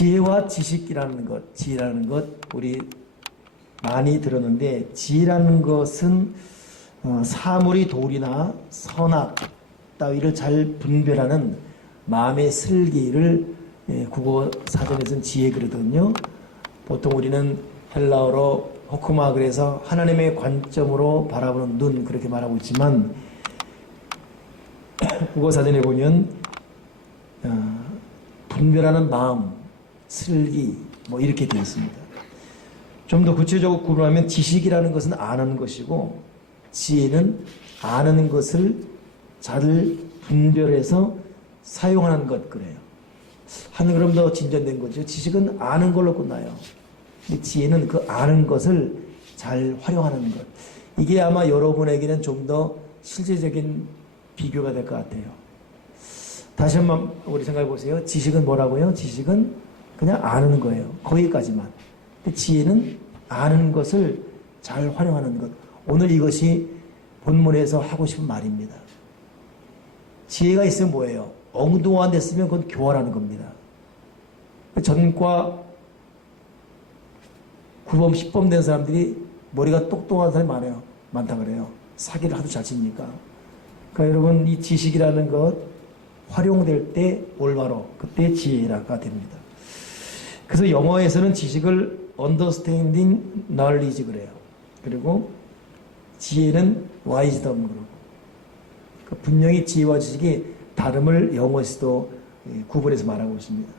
지혜와 지식이라는 것, 지혜라는 것 우리 많이 들었는데, 지혜라는 것은 사물이 도리나 선악 따위를 잘 분별하는 마음의 슬기를 국어 사전에서는 지혜 그러거든요. 보통 우리는 헬라어로 호크마 그래서 하나님의 관점으로 바라보는 눈 그렇게 말하고 있지만, 국어 사전에 보면 분별하는 마음, 슬기 뭐 이렇게 되어 있습니다. 좀 더 구체적으로 구분하면 지식이라는 것은 아는 것이고, 지혜는 아는 것을 잘 분별해서 사용하는 것 그래요. 한 걸음 더 진전된 거죠. 지식은 아는 걸로 끝나요. 근데 지혜는 그 아는 것을 잘 활용하는 것. 이게 아마 여러분에게는 좀 더 실제적인 비교가 될 것 같아요. 다시 한번 우리 생각해 보세요. 지식은 뭐라고요? 지식은 그냥 아는 거예요. 거기까지만. 근데 지혜는 아는 것을 잘 활용하는 것. 오늘 이것이 본문에서 하고 싶은 말입니다. 지혜가 있으면 뭐예요? 엉뚱한 데 쓰면 그건 교활하는 겁니다. 전과 9범, 10범 된 사람들이 머리가 똑똑한 사람이 많아요. 많다 그래요. 사기를 하도 잘 치니까. 그러니까 여러분, 이 지식이라는 것 활용될 때 올바로 그때 지혜가 됩니다. 그래서 영어에서는 지식을 understanding knowledge 그래요. 그리고 지혜는 wisdom 그러고. 그러니까 분명히 지혜와 지식이 다름을 영어에서도 구분해서 말하고 있습니다.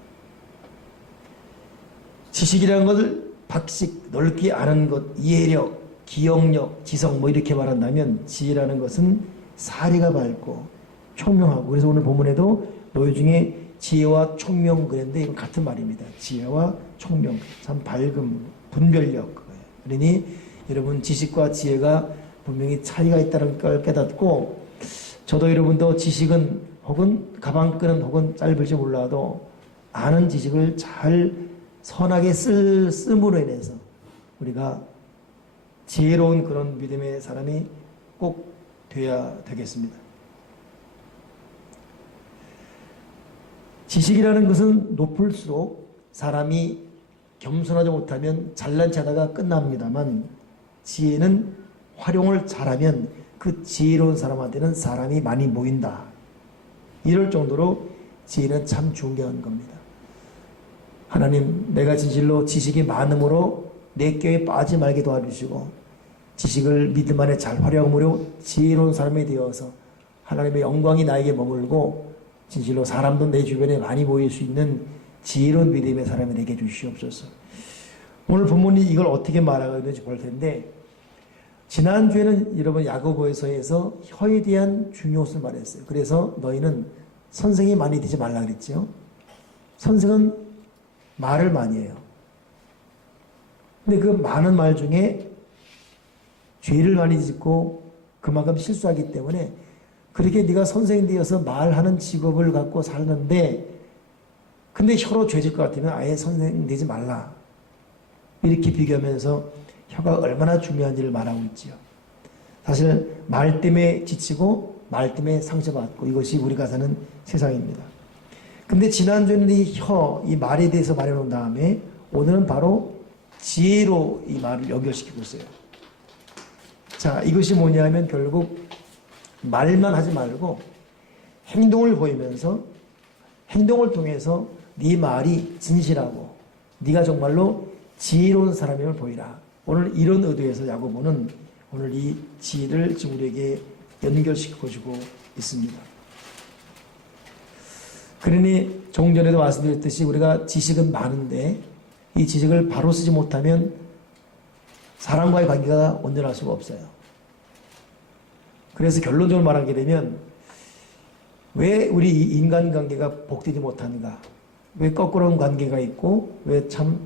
지식이라는 것을 박식, 넓게 아는 것, 이해력, 기억력, 지성 뭐 이렇게 말한다면, 지혜라는 것은 사리가 밝고 총명하고, 그래서 오늘 본문에도 노예 중에 지혜와 총명 그랬는데 이건 같은 말입니다. 지혜와 총명, 참 밝음, 분별력. 그러니 여러분 지식과 지혜가 분명히 차이가 있다는 걸 깨닫고, 저도 여러분도 지식은 혹은 가방끈은 혹은 짧을지 몰라도 아는 지식을 잘 선하게 씀으로 인해서 우리가 지혜로운 그런 믿음의 사람이 꼭 돼야 되겠습니다. 지식이라는 것은 높을수록 사람이 겸손하지 못하면 잘난 체하다가 끝납니다만, 지혜는 활용을 잘하면 그 지혜로운 사람한테는 사람이 많이 모인다. 이럴 정도로 지혜는 참 중요한 겁니다. 하나님, 내가 진실로 지식이 많음으로 내 꾀에 빠지 말게 도와주시고, 지식을 믿음 안에 잘 활용함으로 지혜로운 사람이 되어서 하나님의 영광이 나에게 머물고 진실로 사람도 내 주변에 많이 모일 수 있는 지혜로운 믿음의 사람이 되게 해주시옵소서. 오늘 본문이 이걸 어떻게 말하고 있는지 볼 텐데, 지난주에는 여러분 야고보서에서 혀에 대한 중요성을 말했어요. 그래서 너희는 선생이 많이 되지 말라 그랬죠. 선생은 말을 많이 해요. 근데 그 많은 말 중에 죄를 많이 짓고 그만큼 실수하기 때문에, 그렇게 네가 선생이 되어서 말하는 직업을 갖고 살는데 근데 혀로 죄질 것 같으면 아예 선생 되지 말라. 이렇게 비교하면서 혀가 얼마나 중요한지를 말하고 있지요. 사실 말 때문에 지치고 말 때문에 상처받고, 이것이 우리가 사는 세상입니다. 근데 지난주에는 이 혀, 이 말에 대해서 말해놓은 다음에 오늘은 바로 지혜로 이 말을 연결시키고 있어요. 자, 이것이 뭐냐면 결국 말만 하지 말고 행동을 보이면서, 행동을 통해서 네 말이 진실하고 네가 정말로 지혜로운 사람임을 보이라. 오늘 이런 의도에서 야고보는 오늘 이 지혜를 지금 우리에게 연결시켜주고 있습니다. 그러니 조금 전에도 말씀드렸듯이 우리가 지식은 많은데 이 지식을 바로 쓰지 못하면 사람과의 관계가 온전할 수가 없어요. 그래서 결론적으로 말하게 되면, 왜 우리 인간관계가 복되지 못하는가, 왜 거꾸로운 관계가 있고 왜 참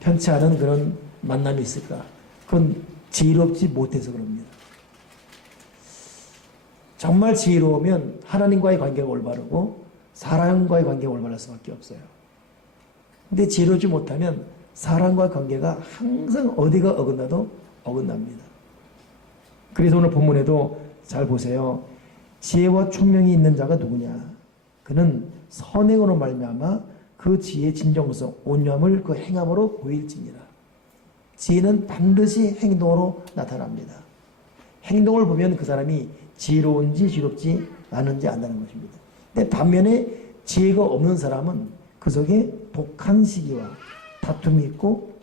편치 않은 그런 만남이 있을까? 그건 지혜롭지 못해서 그럽니다. 정말 지혜로우면 하나님과의 관계가 올바르고 사람과의 관계가 올바를 수밖에 없어요. 근데 지혜롭지 못하면 사람과의 관계가 항상 어디가 어긋나도 어긋납니다. 그래서 오늘 본문에도 잘 보세요. 지혜와 총명이 있는 자가 누구냐? 그는 선행으로 말미암아 그 그 지혜의 진정성, 온유함을 그 행함으로 보일지니라. 지혜는 반드시 행동으로 나타납니다. 행동을 보면 그 사람이 지혜로운지 지혜롭지 않은지 안다는 것입니다. 근데 반면에 지혜가 없는 사람은 그 속에 독한 시기와 다툼이 있고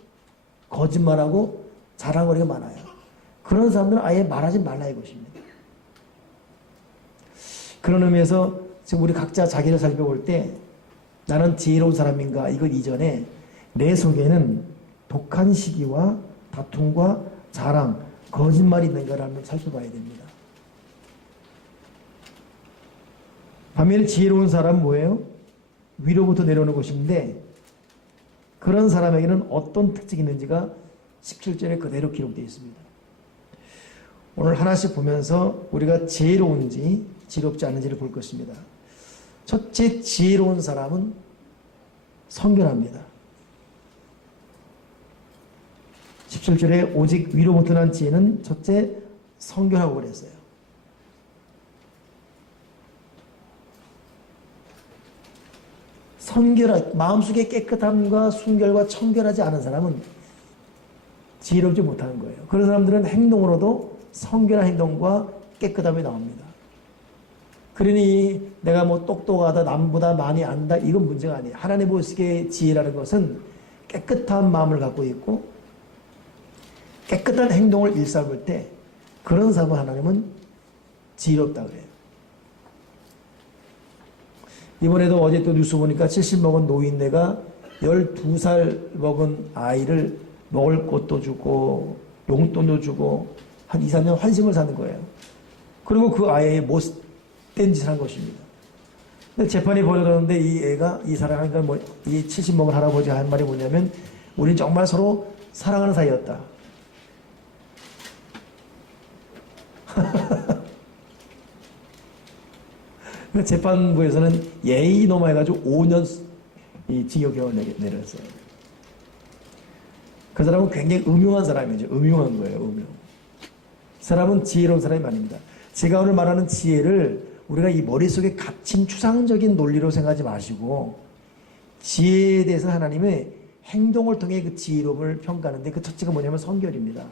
거짓말하고 자랑거리가 많아요. 그런 사람들은 아예 말하지 말라 이것입니다. 그런 의미에서 지금 우리 각자 자기를 살펴볼 때 나는 지혜로운 사람인가 이것 이전에 내 속에는 독한 시기와 다툼과 자랑, 거짓말이 있는가를 한번 살펴봐야 됩니다. 반면에 지혜로운 사람은 뭐예요? 위로부터 내려오는 것인데 그런 사람에게는 어떤 특징이 있는지가 17절에 그대로 기록되어 있습니다. 오늘 하나씩 보면서 우리가 지혜로운지 지혜롭지 않은지를 볼 것입니다. 첫째, 지혜로운 사람은 성결합니다. 17절에 오직 위로부터 난 지혜는 첫째 성결하고 그랬어요. 마음속에 깨끗함과 순결과 청결하지 않은 사람은 지혜롭지 못하는 거예요. 그런 사람들은 행동으로도 성결한 행동과 깨끗함이 나옵니다. 그러니 내가 뭐 똑똑하다, 남보다 많이 안다, 이건 문제가 아니에요. 하나님 보시기에 지혜라는 것은 깨끗한 마음을 갖고 있고 깨끗한 행동을 일삼을 때 그런 사람을 하나님은 지혜롭다 그래요. 이번에도 어제 또 뉴스 보니까 70 먹은 노인네가 12살 먹은 아이를 먹을 것도 주고 용돈도 주고 한 2, 3년 환심을 사는 거예요. 그리고 그 아이의 못된 짓을 한 것입니다. 근데 재판이 벌어졌는데 이 애가 이 사랑하니까 이 70 먹은 할아버지가 한 말이 뭐냐면 우린 정말 서로 사랑하는 사이였다. 재판부에서는 예의 넘어해가지고 5년 징역형을 내렸어요. 그 사람은 굉장히 음흉한 사람이죠. 음흉한 거예요. 음흉. 사람은 지혜로운 사람이 아닙니다. 제가 오늘 말하는 지혜를 우리가 이 머릿속에 갇힌 추상적인 논리로 생각하지 마시고 지혜에 대해서 하나님의 행동을 통해 그 지혜로움을 평가하는데 그 첫째가 뭐냐면 성결입니다.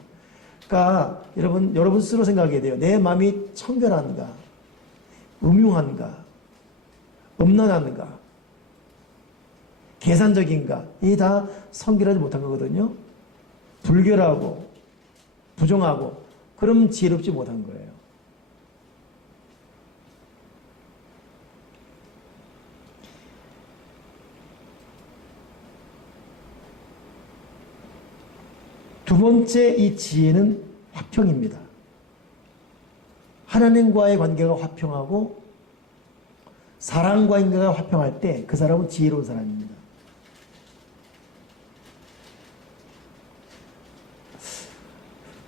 그러니까 여러분 스스로 생각해야 돼요. 내 마음이 청결한가? 음흉한가? 음란한가? 계산적인가? 이게 다 성결하지 못한 거거든요. 불결하고 부정하고 그럼 지혜롭지 못한 거예요. 두 번째 이 지혜는 화평입니다. 하나님과의 관계가 화평하고 사람과의 관계가 화평할 때 그 사람은 지혜로운 사람입니다.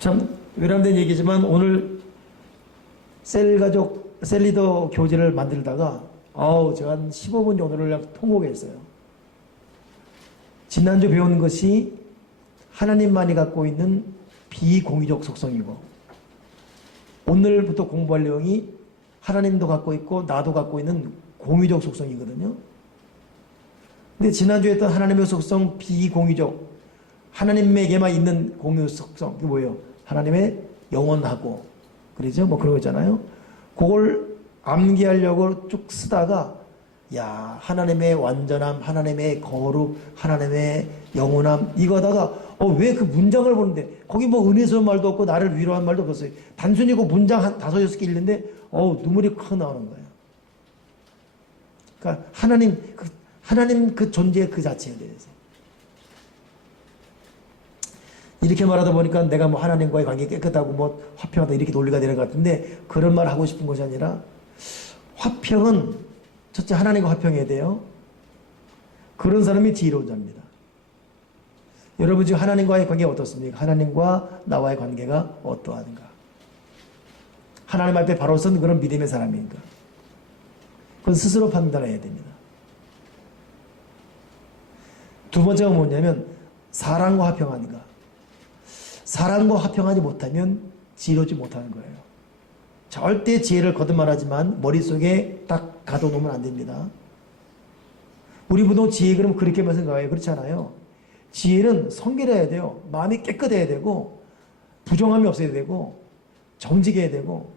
참 외람된 얘기지만 오늘 셀리더 교재를 만들다가 제가 한 15분 정도를 그냥 통곡했어요. 지난주 배운 것이 하나님만이 갖고 있는 비공유적 속성이고 오늘부터 공부할 내용이 하나님도 갖고 있고 나도 갖고 있는 공유적 속성이거든요. 근데 지난주에 했던 하나님의 속성 비공유적 하나님에게만 있는 공유 속성 그게 뭐예요? 하나님의 영원하고 그러죠? 뭐 그런 거 있잖아요. 그걸 암기하려고 쭉 쓰다가 하나님의 완전함, 하나님의 거룩, 하나님의 영원함 이거 하다가 왜 그 문장을 보는데 거기 뭐 은혜스러운 말도 없고 나를 위로한 말도 없었어요. 단순히 그 문장 한 5-6개 읽는데 눈물이 확 나오는 거예요. 그러니까 하나님 그 존재 그 자체에 대해서 이렇게 말하다 보니까 내가 뭐 하나님과의 관계 깨끗하고 뭐 화평하다 이렇게 논리가 되는 것 같은데 그런 말 하고 싶은 것이 아니라 화평은 첫째 하나님과 화평해야 돼요. 그런 사람이 지혜로운 자입니다. 여러분 지금 하나님과의 관계가 어떻습니까? 하나님과 나와의 관계가 어떠한가? 하나님 앞에 바로 선 그런 믿음의 사람인가? 그건 스스로 판단해야 됩니다. 두 번째가 뭐냐면 사랑과 화평한가? 사랑과 화평하지 못하면 지혜롭지 못하는 거예요. 절대 지혜를 거듭말하지만 머릿속에 딱 가둬놓으면 안 됩니다. 우리 보통 지혜 그러면 그렇게만 생각해요. 그렇지 않아요. 지혜는 성결해야 돼요. 마음이 깨끗해야 되고 부정함이 없어야 되고 정직해야 되고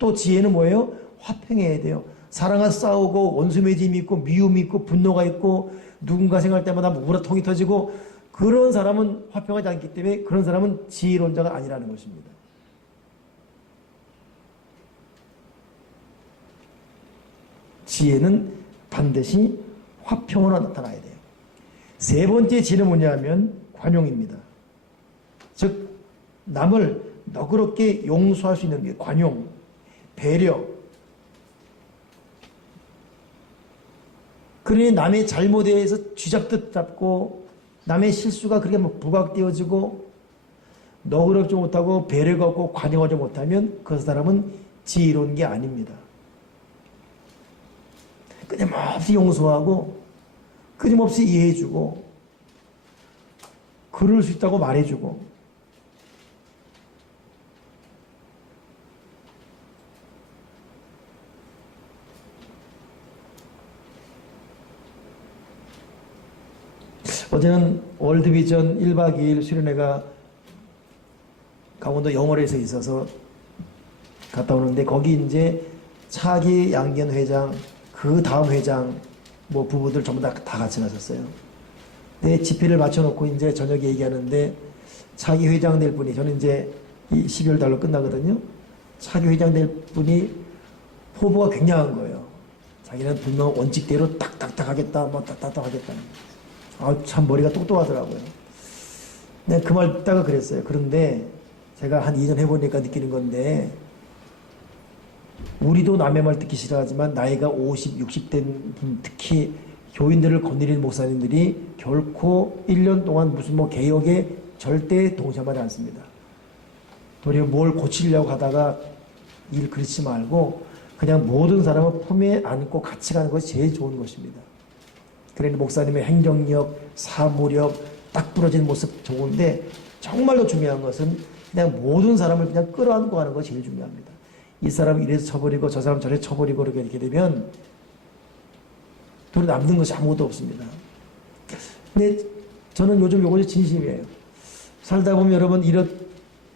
또 지혜는 뭐예요? 화평해야 돼요. 사랑과 싸우고 원수매짐이 있고 미움이 있고 분노가 있고 누군가 생각할 때마다 우라통이 터지고 그런 사람은 화평하지 않기 때문에 그런 사람은 지혜론자가 아니라는 것입니다. 지혜는 반드시 화평으로 나타나야 돼요. 세 번째 지혜는 뭐냐면 관용입니다. 즉 남을 너그럽게 용서할 수 있는 게 관용, 배려. 그러니 남의 잘못에 대해서 쥐잡듯 잡고 남의 실수가 그렇게 부각되어지고 너그럽지 못하고 배려가 없고 관용하지 못하면 그 사람은 지혜로운 게 아닙니다. 끊임없이 용서하고 끊임없이 이해해주고 그럴 수 있다고 말해주고 어제는 월드비전 1박 2일 수련회가 강원도 영월에서 있어서 갔다 오는데 거기 이제 차기 양기현 회장 그 다음 회장 뭐 부부들 전부 다 같이 가셨어요. 네, 집회를 마쳐놓고 이제 저녁에 얘기하는데 차기 회장 될 분이 저는 이제 이 12월 달로 끝나거든요. 차기 회장 될 분이 포부가 굉장한 거예요. 자기는 분명 원칙대로 딱딱딱 하겠다, 뭐 딱딱딱 하겠다. 아, 참 머리가 똑똑하더라고요. 네, 그 말 듣다가 그랬어요. 그런데 제가 한 2년 해보니까 느끼는 건데 우리도 남의 말 듣기 싫어하지만 나이가 50, 60 된 분, 특히 교인들을 건드리는 목사님들이 결코 1년 동안 무슨 뭐 개혁에 절대 동참하지 않습니다. 도리어 뭘 고치려고 하다가 일 그렇지 말고 그냥 모든 사람을 품에 안고 같이 가는 것이 제일 좋은 것입니다. 그러니 목사님의 행정력, 사무력, 딱 부러진 모습 좋은데 정말로 중요한 것은 그냥 모든 사람을 그냥 끌어안고 가는 것이 제일 중요합니다. 이 사람 이래서 쳐버리고 저 사람 저래 쳐버리고 이렇게 되면 돈이 남는 것이 아무것도 없습니다. 근데 저는 요즘 요것이 진심이에요. 살다 보면 여러분 이렇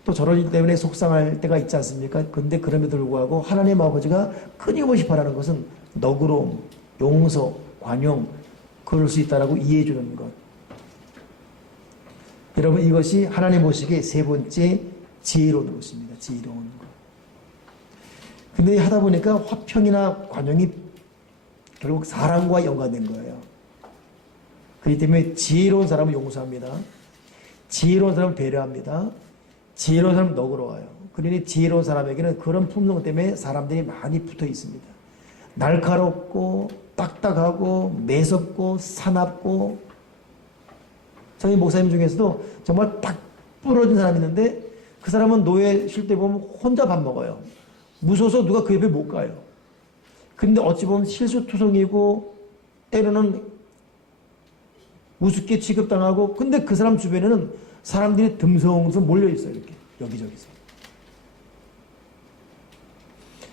또 저런 일 때문에 속상할 때가 있지 않습니까? 근데 그럼에도 불구하고 하나님 아버지가 끊임없이 바라는 것은 너그러움, 용서, 관용 그럴 수 있다라고 이해해 주는 것. 여러분 이것이 하나님 보시기에 세 번째 지혜로운 것입니다. 지혜로운 것. 근데 하다 보니까 화평이나 관용이 결국 사랑과 연관된 거예요. 그렇기 때문에 지혜로운 사람은 용서합니다. 지혜로운 사람은 배려합니다. 지혜로운 사람은 너그러워요. 그러니 지혜로운 사람에게는 그런 품성 때문에 사람들이 많이 붙어 있습니다. 날카롭고 딱딱하고 매섭고 사납고 저희 목사님 중에서도 정말 딱 부러진 사람이 있는데 그 사람은 노예 쉴 때 보면 혼자 밥 먹어요. 무서워서 누가 그 옆에 못 가요. 근데 어찌 보면 실수투성이고 때로는 우습게 취급당하고 근데 그 사람 주변에는 사람들이 듬성듬성 몰려있어요. 이렇게 여기저기서.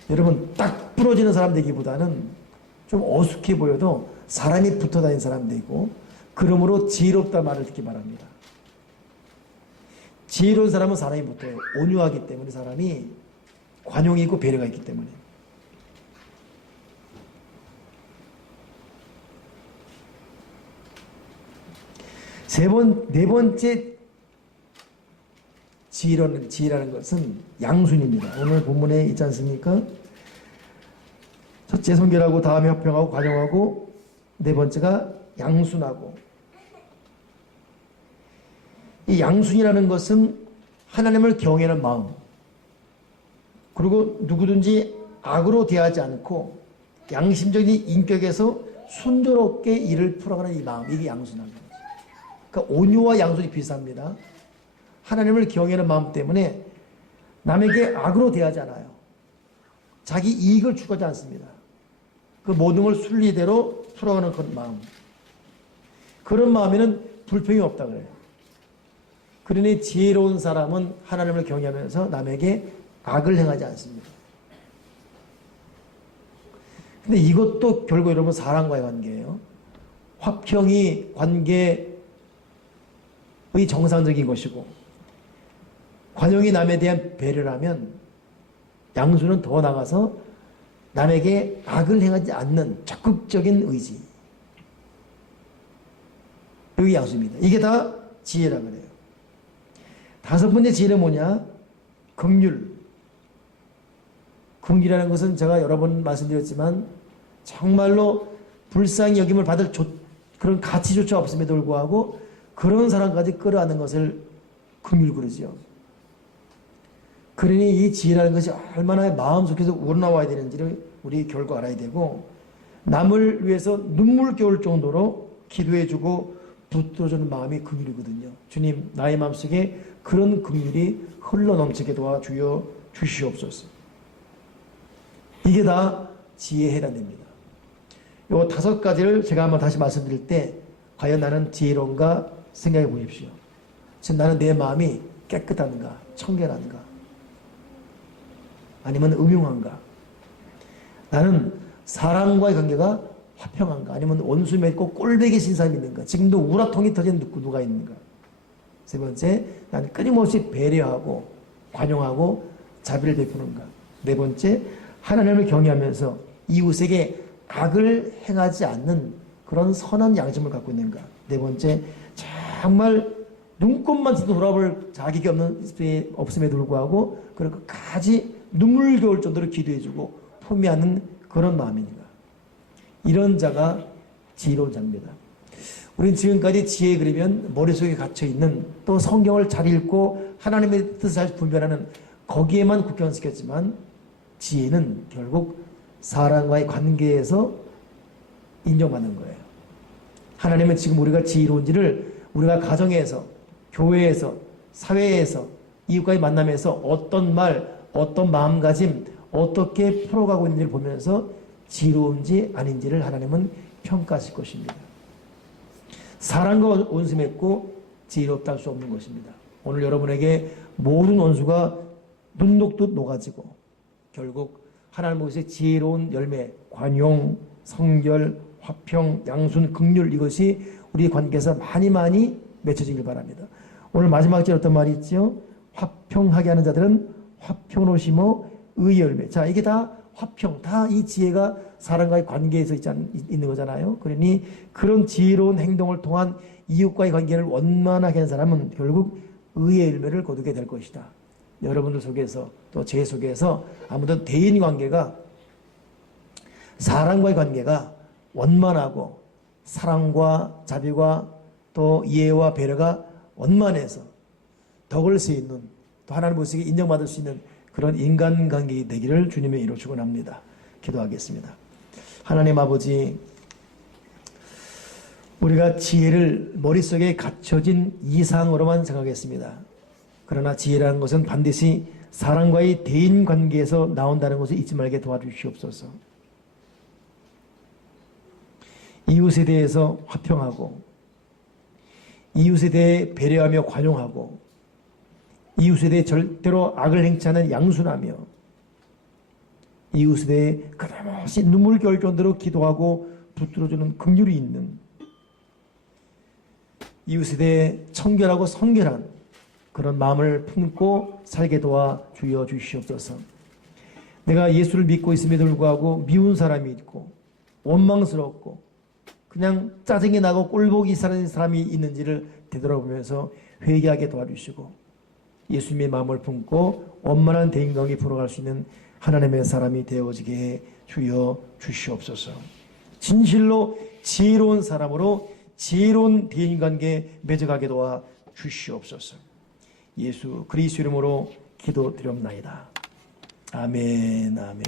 여러분 딱 부러지는 사람 되기보다는 좀 어숙해 보여도 사람이 붙어 다니는 사람 되고 그러므로 지혜롭다 말을 듣기 바랍니다. 지혜로운 사람은 사람이 붙어요. 온유하기 때문에 사람이 관용이 있고 배려가 있기 때문에. 네 번째 지혜라는 것은 양순입니다. 오늘 본문에 있지 않습니까? 첫째 성결하고 다음에 화평하고 관용하고 네 번째가 양순하고. 이 양순이라는 것은 하나님을 경외하는 마음 그리고 누구든지 악으로 대하지 않고 양심적인 인격에서 순조롭게 일을 풀어가는 이 마음 이게 양순합니다. 그러니까 온유와 양순이 비슷합니다. 하나님을 경외하는 마음 때문에 남에게 악으로 대하지 않아요. 자기 이익을 추구하지 않습니다. 그 모든 걸 순리대로 풀어가는 그런 마음. 그런 마음에는 불평이 없다 그래요. 그러니 지혜로운 사람은 하나님을 경외하면서 남에게 악을 행하지 않습니다. 근데 이것도 결국 여러분 사랑과의 관계예요. 화평이 관계의 정상적인 것이고, 관용이 남에 대한 배려라면 양수는 더 나가서 남에게 악을 행하지 않는 적극적인 의지. 여기 양수입니다. 이게 다 지혜라고 그래요. 다섯 번째 지혜는 뭐냐? 긍휼. 긍휼이라는 것은 제가 여러 번 말씀드렸지만 정말로 불쌍히 여김을 받을 그런 가치조차 없음에도 불구하고 그런 사람까지 끌어안는 것을 긍휼 그러죠. 그러니 이 지혜라는 것이 얼마나 마음속에서 우러나와야 되는지를 우리 결국 알아야 되고, 남을 위해서 눈물겨울 정도로 기도해주고 붙들어주는 마음이 긍휼이거든요. 주님, 나의 마음속에 그런 긍휼이 흘러넘치게 도와주여 주시옵소서. 이게 다 지혜에 해당됩니다. 요 다섯 가지를 제가 한번 다시 말씀드릴 때 과연 나는 지혜로운가 생각해 보십시오. 지금 나는 내 마음이 깨끗한가, 청결한가, 아니면 음흉한가, 나는 사람과의 관계가 화평한가, 아니면 원수 맺고 꼴배기 신사람이 있는가, 지금도 우라통이 터진 누가 있는가. 세 번째, 나는 끊임없이 배려하고 관용하고 자비를 베푸는가. 네 번째, 하나님을 경외하면서 이웃에게 악을 행하지 않는 그런 선한 양심을 갖고 있는가. 네 번째, 정말 눈곱만 돌아볼 자격이 없음에도 불구하고 그런 끝까지 눈물겨울 정도로 기도해주고 포기하는 그런 마음인가. 이런 자가 지혜로운 자입니다. 우리는 지금까지 지혜 그리면 머릿속에 갇혀있는, 또 성경을 잘 읽고 하나님의 뜻을 잘 분별하는 거기에만 국한시켰지만, 지혜는 결국 사람과의 관계에서 인정받는 거예요. 하나님은 지금 우리가 지혜로운지를 우리가 가정에서, 교회에서, 사회에서, 이웃과의 만남에서 어떤 말, 어떤 마음가짐, 어떻게 풀어가고 있는지를 보면서 지혜로운지 아닌지를 하나님은 평가하실 것입니다. 사랑과 원수 맺고 지혜롭다 할 수 없는 것입니다. 오늘 여러분에게 모든 원수가 눈 녹듯 녹아지고 결국 하나님 보시기에 지혜로운 열매, 관용, 성결, 화평, 양순, 긍휼, 이것이 우리 관계에서 많이 맺혀지길 바랍니다. 오늘 마지막 절 어떤 말이 있죠? 화평하게 하는 자들은 화평으로 심어 의의 열매. 자, 이게 다 화평, 다 이 지혜가 사람과의 관계에서 있는 거잖아요. 그러니 그런 지혜로운 행동을 통한 이웃과의 관계를 원만하게 하는 사람은 결국 의의 열매를 거두게 될 것이다. 여러분들 속에서 또 제 속에서 아무튼 대인 관계가, 사람과의 관계가 원만하고 사랑과 자비와 또 이해와 배려가 원만해서 덕을 수 있는, 또 하나님 보시기에 인정받을 수 있는 그런 인간관계 되기를 주님의 이름으로 축원합니다. 기도하겠습니다. 하나님 아버지, 우리가 지혜를 머릿속에 갖춰진 이상으로만 생각했습니다. 그러나 지혜라는 것은 반드시 사람과의 대인관계에서 나온다는 것을 잊지 말게 도와주시옵소서. 이웃에 대해서 화평하고, 이웃에 대해 배려하며 관용하고, 이웃에 대해 절대로 악을 행치 않은 양순하며, 이웃에 대해 끝없이 눈물겨울 정도로 기도하고 붙들어주는 긍휼이 있는, 이웃에 대해 청결하고 성결한 그런 마음을 품고 살게 도와 주여 주시옵소서. 내가 예수를 믿고 있음에도 불구하고 미운 사람이 있고 원망스럽고 그냥 짜증이 나고 꼴보기 싫은 사람이 있는지를 되돌아보면서 회개하게 도와주시고 예수님의 마음을 품고 원만한 대인관계 풀어갈 수 있는 하나님의 사람이 되어지게 해 주여 주시옵소서. 진실로 지혜로운 사람으로 지혜로운 대인관계 맺어가게 도와 주시옵소서. 예수 그리스도 이름으로 기도드렸나이다. 아멘, 아멘.